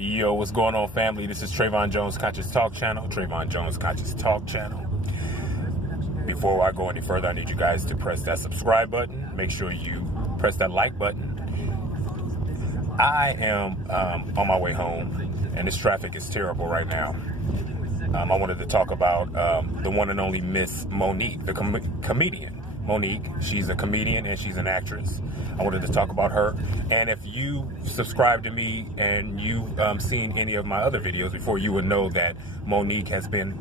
Yo, what's going on, family? This is Trayvon Jones Conscious Talk Channel. Trayvon Jones Conscious Talk Channel. Before I go any further, I need you guys to press that subscribe button. Make sure you press that like button. I am on my way home, and this traffic is terrible right now. I wanted to talk about the one and only Miss Monique, the comedian. Monique, she's a comedian and she's an actress. I wanted to talk about her. And if you subscribe to me and you've seen any of my other videos before, you would know that Monique has been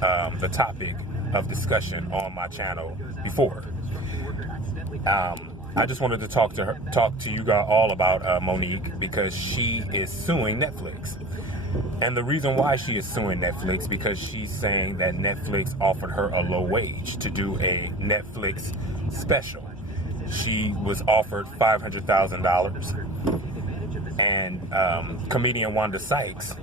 the topic of discussion on my channel before. I just wanted to talk to you guys all about Monique because she is suing Netflix. And the reason why she is suing Netflix, because she's saying that Netflix offered her a low wage to do a Netflix special. She was offered $500,000. And comedian Wanda Sykes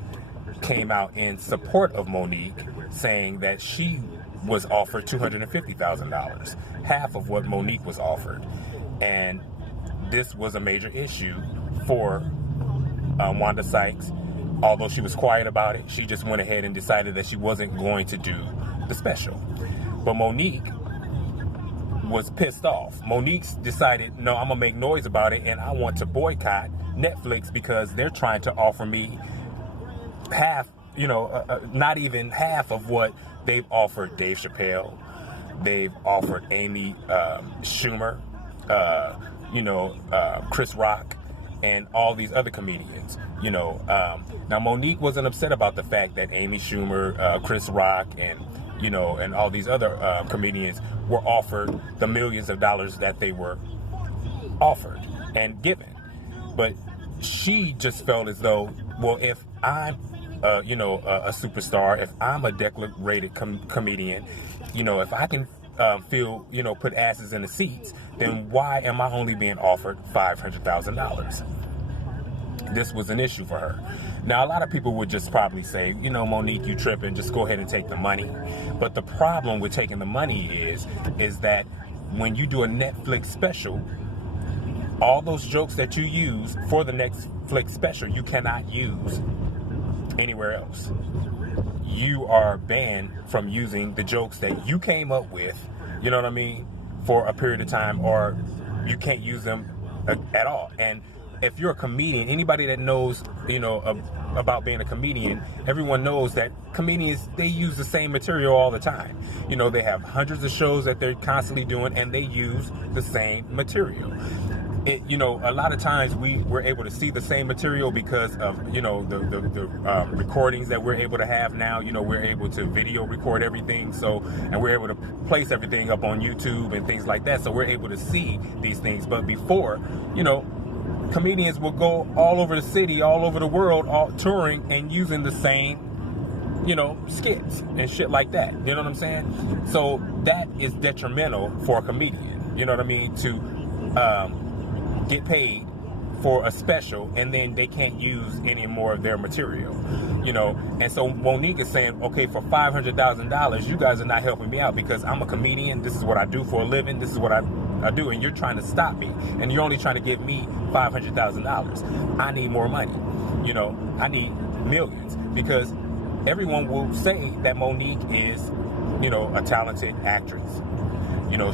came out in support of Monique, saying that she was offered $250,000, half of what Monique was offered. And this was a major issue for Wanda Sykes. Although she was quiet about it, she just went ahead and decided that she wasn't going to do the special. But Monique was pissed off. Monique decided, no, I'm going to make noise about it, and I want to boycott Netflix because they're trying to offer me half, not even half of what they've offered Dave Chappelle. They've offered Amy Schumer, Chris Rock, and all these other comedians. Now Monique wasn't upset about the fact that Amy Schumer, Chris Rock, and all these other comedians were offered the millions of dollars that they were offered and given. But she just felt as though, well, if I'm a superstar, if I'm a decorated comedian, if I can put asses in the seats, then why am I only being offered $500,000? This was an issue for her. Now, a lot of people would just probably say, Monique, you tripping, just go ahead and take the money. But the problem with taking the money is that when you do a Netflix special, all those jokes that you use for the Netflix special, you cannot use anywhere else. You are banned from using the jokes that you came up with, for a period of time, or you can't use them at all. And if you're a comedian, anybody that knows, about being a comedian, everyone knows that comedians, they use the same material all the time. They have hundreds of shows that they're constantly doing, and they use the same material. A lot of times we're able to see the same material because of, the recordings that we're able to have now. We're able to video record everything. And we're able to place everything up on YouTube and things like that. So we're able to see these things. But before, comedians will go all over the city, all over the world, all touring and using the same, skits and shit like that. You know what I'm saying? So that is detrimental for a comedian, to get paid for a special and then they can't use any more of their material, and so Monique is saying, okay, for $500,000, you guys are not helping me out because I'm a comedian. This is what I do for a living. This is what I do, and you're trying to stop me, and you're only trying to give me $500,000. I need more money. I need millions, because everyone will say that Monique is, a talented actress.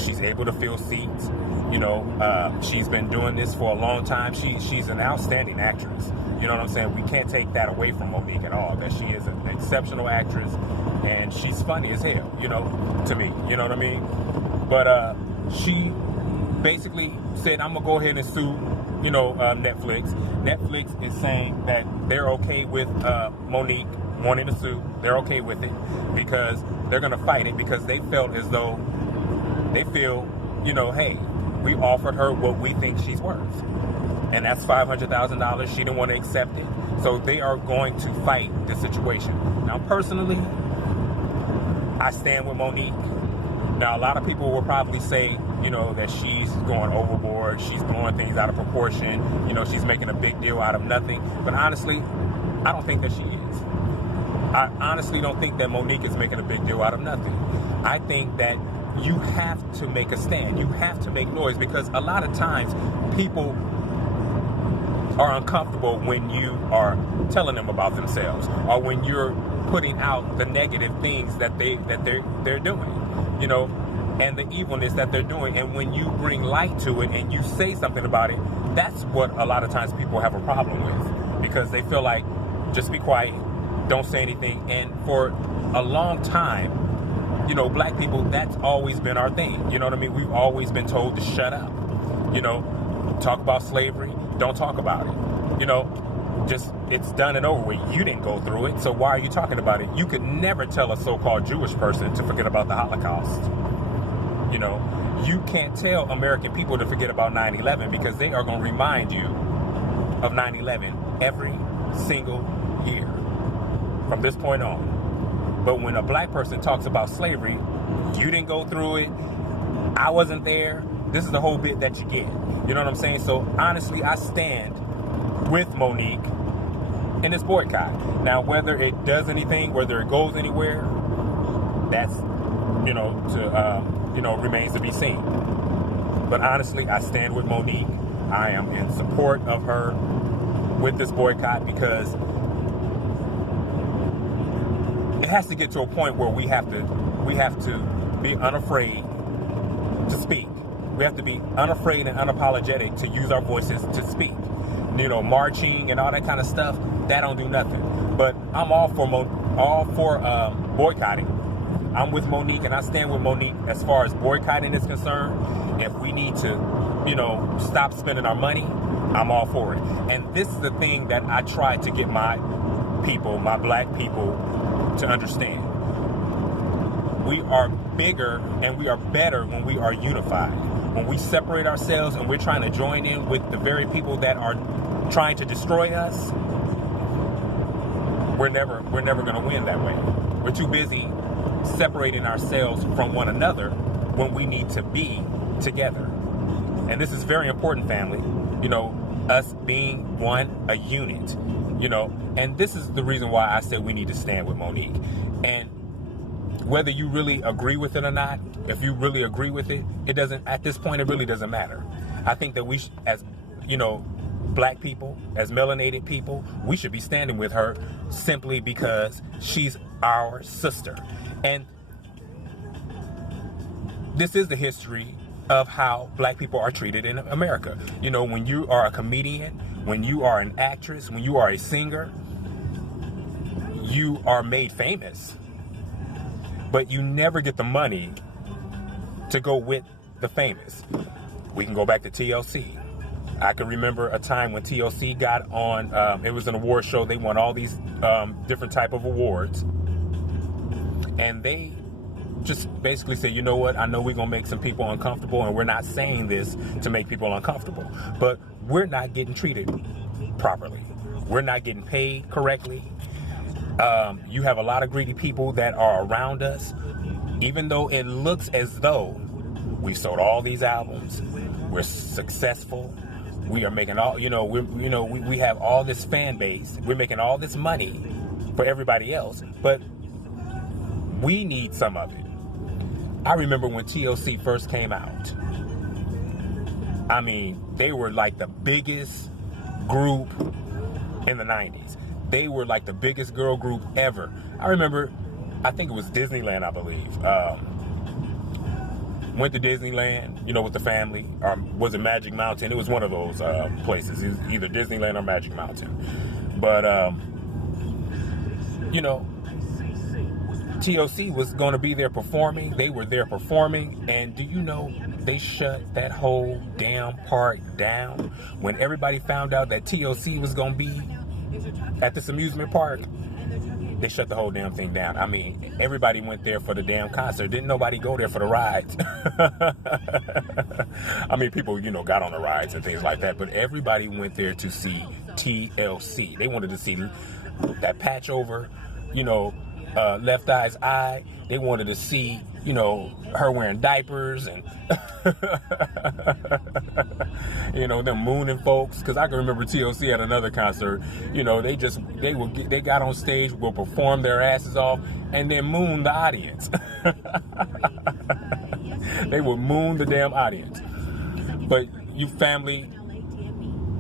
She's able to fill seats. She's been doing this for a long time. She's an outstanding actress. You know what I'm saying? We can't take that away from Monique at all, that she is an exceptional actress, and she's funny as hell, to me. You know what I mean? But she basically said, I'm going to go ahead and sue, Netflix. Netflix is saying that they're okay with Monique wanting to sue. They're okay with it because they're going to fight it, because they felt as though they feel, hey, we offered her what we think she's worth. And that's $500,000. She didn't want to accept it. So they are going to fight the situation. Now, personally, I stand with Monique. Now, a lot of people will probably say, that she's going overboard. She's blowing things out of proportion. She's making a big deal out of nothing. But honestly, I don't think that she is. I honestly don't think that Monique is making a big deal out of nothing. I think that you have to make a stand. You have to make noise, because a lot of times people are uncomfortable when you are telling them about themselves, or when you're putting out the negative things that they're doing, you know, and the evilness that they're doing. And when you bring light to it and you say something about it, that's what a lot of times people have a problem with, because they feel like, just be quiet, don't say anything. And for a long time, you know, black people, that's always been our thing. You know what I mean? We've always been told to shut up. You know, talk about slavery, don't talk about it. You know, just, it's done and over with. You didn't go through it, so why are you talking about it? You could never tell a so-called Jewish person to forget about the Holocaust. You know, you can't tell American people to forget about 9/11, because they are going to remind you of 9/11 every single year from this point on. But when a black person talks about slavery, you didn't go through it, I wasn't there, this is the whole bit that you get. You know what I'm saying? So honestly, I stand with Monique in this boycott. Now, whether it does anything, whether it goes anywhere, that's, you know, remains to be seen. But honestly, I stand with Monique. I am in support of her with this boycott, because it has to get to a point where we have to be unafraid to speak. We have to be unafraid and unapologetic to use our voices to speak. You know, marching and all that kind of stuff, that don't do nothing. But I'm all for boycotting. I'm with Monique, and I stand with Monique as far as boycotting is concerned. If we need to, you know, stop spending our money, I'm all for it. And this is the thing that I try to get my people, my black people, to understand. We are bigger and we are better when we are unified. When we separate ourselves and we're trying to join in with the very people that are trying to destroy us, we're never going to win that way. We're too busy separating ourselves from one another when we need to be together. And this is very important, family. You know, us being one, a unit. You know, and this is the reason why I said we need to stand with Monique. And whether you really agree with it or not, if you really agree with it, it doesn't, at this point, it really doesn't matter. I think that we, as, you know, black people, as melanated people, we should be standing with her simply because she's our sister. And this is the history of how black people are treated in America. You know, when you are a comedian, when you are an actress, when you are a singer, you are made famous, but you never get the money to go with the famous. We can go back to TLC. I can remember a time when TLC got on, it was an award show. They won all these different type of awards. And they just basically said, you know what, I know we're going to make some people uncomfortable, and we're not saying this to make people uncomfortable, but we're not getting treated properly. We're not getting paid correctly. You have a lot of greedy people that are around us. Even though it looks as though we sold all these albums, we're successful, we are making all, we have all this fan base, we're making all this money for everybody else, but we need some of it. I remember when TLC first came out. I mean, they were like the biggest group in the 90s. They were like the biggest girl group ever. I remember, I think it was Disneyland, I believe. Went to Disneyland, with the family. Or was it Magic Mountain? It was one of those places. It was either Disneyland or Magic Mountain. But, TLC was going to be there performing. They were there performing. And do you know, they shut that whole damn park down when everybody found out that TLC was going to be at this amusement park. They shut the whole damn thing down. I mean, everybody went there for the damn concert. Didn't nobody go there for the rides? I mean, people, got on the rides and things like that, but everybody went there to see TLC. They wanted to see that patch over, Left Eye's eye. They wanted to see, her wearing diapers and, them mooning folks. Because I can remember TLC at another concert. They got on stage, will perform their asses off, and then moon the audience. They would moon the damn audience. But you family,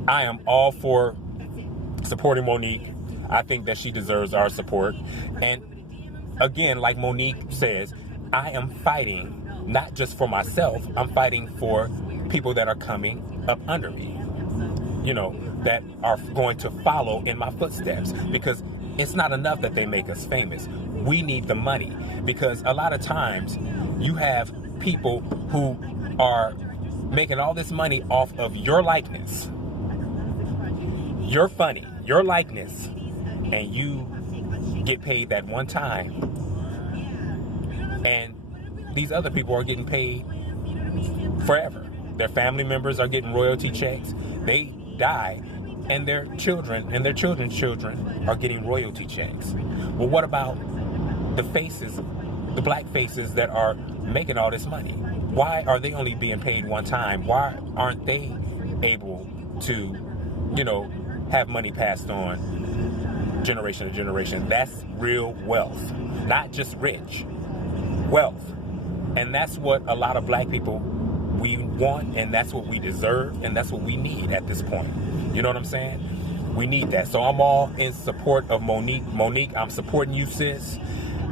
I am all for supporting Monique. I think that she deserves our support. And again, like Monique says, I am fighting not just for myself, I'm fighting for people that are coming up under me, you know, that are going to follow in my footsteps, because it's not enough that they make us famous. We need the money, because a lot of times you have people who are making all this money off of your likeness. You're funny, your likeness, and you get paid that one time. And these other people are getting paid forever. Their family members are getting royalty checks. They die, and their children and their children's children are getting royalty checks. Well, what about the faces, the black faces that are making all this money? Why are they only being paid one time? Why aren't they able to, you know, have money passed on generation to generation? That's real wealth, not just rich. Wealth. And that's what a lot of black people, we want, and that's what we deserve, and that's what we need at this point. You know what I'm saying? We need that. So I'm all in support of Monique. Monique, I'm supporting you, sis.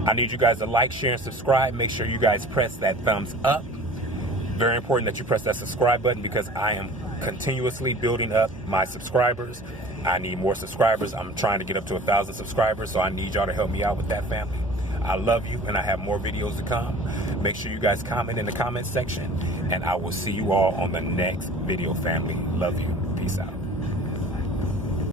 I need you guys to like, share, and subscribe. Make sure you guys press that thumbs up. Very important that you press that subscribe button, because I am continuously building up my subscribers. I need more subscribers. I'm trying to get up to 1,000 subscribers, so I need y'all to help me out with that, family. I love you, and I have more videos to come. Make sure you guys comment in the comment section, and I will see you all on the next video, family. Love you. Peace out.